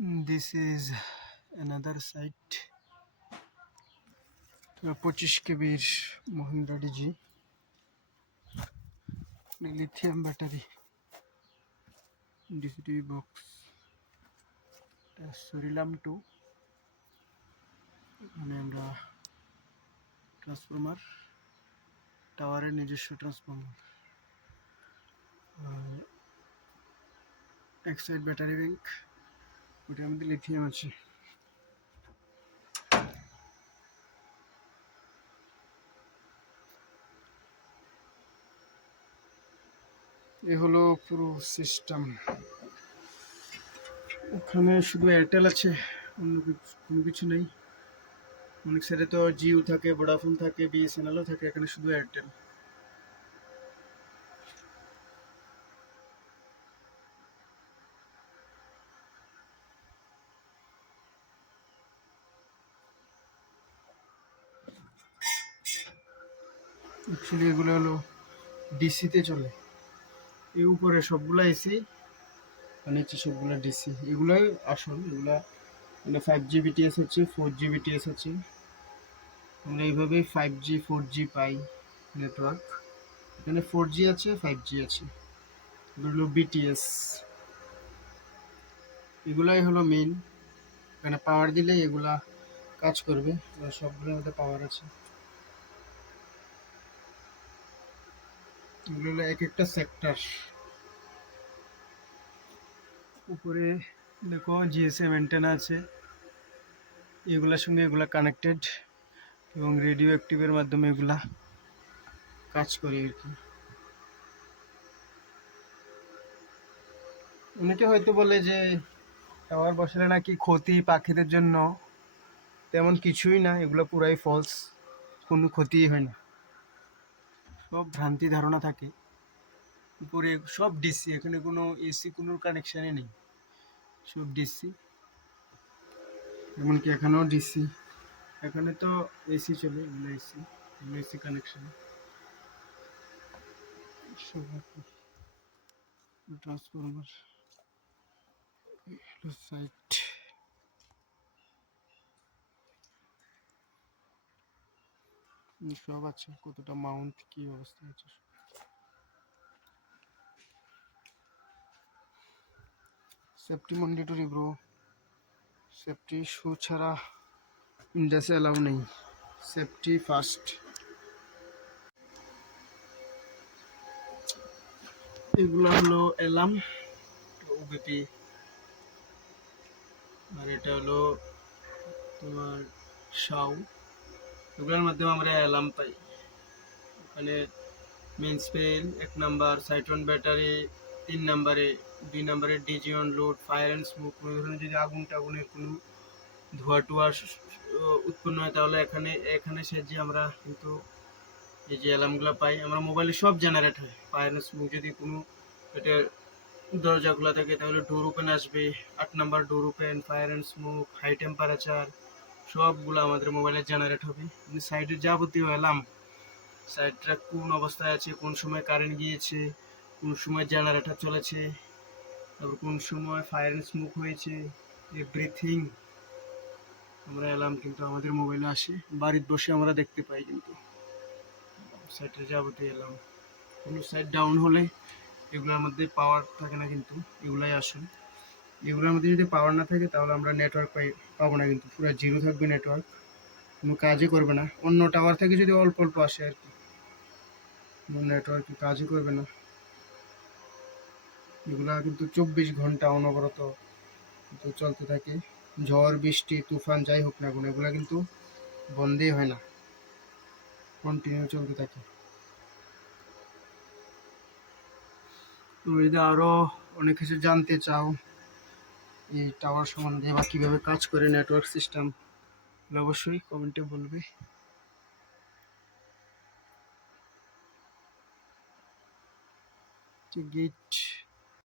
This is another site. 25 কেবির Mahindra DG lithium battery ডিসিটিভি box সরিলাম টু। এখানে আমরা ট্রান্সফরমার, টাওয়ারের নিজস্ব ট্রান্সফরমার, এক সাইড ব্যাটারি ব্যাংক, ওটার মধ্যে লিথিয়াম আছে। এ হলো পুরো সিস্টেম। এখানে শুধু এয়ারটেল আছে, অন্য কোনো কিছু নেই। অনেক সাইডে তো জিও থাকে, ভোডাফোন থাকে, বিএসএনএলও থাকে, এখানে শুধু এয়ারটেল। অ্যাকচুয়ালি এগুলো হলো ডিসিতে চলে। এই উপরে সবগুলো এসি, নিচে সবগুলো ডিসি। এগুলোই আসল। এগুলা মানে 5G BTS হচ্ছে, 4G BTS হচ্ছে। আমরা এইভাবেই 5G 4G পাই নেটওয়ার্ক। এখানে 4G আছে, 5G আছে। এগুলো BTS। এগুলাই হলো মেইন। এখানে পাওয়ার দিলে এগুলা কাজ করবে। সবগুলোর মধ্যে পাওয়ার আছে। এগুলো হলো এক একটা সেক্টর। উপরে দেখো জিএসএম অ্যান্টেনা আছে, এগুলার সঙ্গে এগুলা কানেক্টেড এবং রেডিও অ্যাক্টিভের মাধ্যমে এগুলা কাজ করে আর কি। অনেকে হয়তো বলে যে টাওয়ার বসালে নাকি ক্ষতি পাখিদের জন্য। তেমন কিছুই না, এগুলো পুরাই ফলস। কোনো ক্ষতিই হয় না, সব ভ্রান্তি ধারণা থাকে। উপরে সব ডিসি, এখানে কোনো এসি কোনো কানেকশানই নেই, সব ডিসি। এমনকি এখানেও ডিসি। এখানে তো এসি চলে, এগুলো এসি, এগুলো এসি কানেকশন। Transformer site. সব আছে, কতটা মাউন্ট কি অবস্থা আছে। সেফটি ম্যান্ডেটরি ব্রো, সেফটি শু ছাড়া ইন্ডাসে অ্যালাউ নেই, সেফটি ফার্স্ট। এগুলো হলো অ্যালার্ম, ওবিপি। আর এটা হলো তোমার শাউ। এগুলোর মাধ্যমে আমরা অ্যালার্ম পাই। এখানে মেন স্পেল 1 নাম্বার, সাইট্রন ব্যাটারি 3 নাম্বারে, 2 নাম্বারে DG on load, fire and smoke. কোনো ধরনের যদি আগুন টাগুনের কোনো ধোঁয়া টোয়া উৎপন্ন হয় তাহলে এখানে সেজে আমরা কিন্তু এই যে অ্যালার্মগুলো পাই। আমরা মোবাইলে সব জেনারেট হয়। ফায়ার অ্যান্ড স্মোক যদি কোনো এটার দরজাগুলো থাকে তাহলে ডোর ওপেন আসবে, 8 number door open, fire and smoke, high temperature, সবগুলো আমাদের মোবাইলে জেনারেট হবে। সাইডের যাবতীয় অ্যালার্ম, সাইডটা কোন অবস্থায় আছে, কোন সময় কারেন্ট গিয়েছে, কোন সময় জেনারেটর চলেছে, তারপর কোন সময় ফায়ার অ্যান্ড স্মোক হয়েছে, এভরিথিং আমরা অ্যালার্ম কিন্তু আমাদের মোবাইলে আসে। বাড়িতে বসে আমরা দেখতে পাই কিন্তু সাইটের যাবতীয় অ্যালার্ম। কোনো সাইট ডাউন হলে এগুলোর মধ্যে পাওয়ার থাকে না, কিন্তু এগুলাই আসল। এগুলোর মধ্যে যদি পাওয়ার না থাকে তাহলে আমরা নেটওয়ার্ক পাবো না, কিন্তু পুরো জিরো থাকবে নেটওয়ার্ক, কোনো কাজই করবে না। অন্য টাওয়ার থেকে যদি অল্প অল্প আসে আর কি, নেটওয়ার্ক কাজই করবে না। এগুলা কিন্তু 24 ঘন্টা অনবরত চলতে থাকে। ঝড় বৃষ্টি তুফান যাই হোক না কেন, এগুলা কিন্তু বন্ধই হয় না, কন্টিনিউ চলতে থাকে। তো যদি আরও অনেক কিছু জানতে চাও এই টাওয়ার সম্বন্ধে বা কীভাবে কাজ করে নেটওয়ার্ক সিস্টেম, অবশ্যই কমেন্টে বলবে। গেট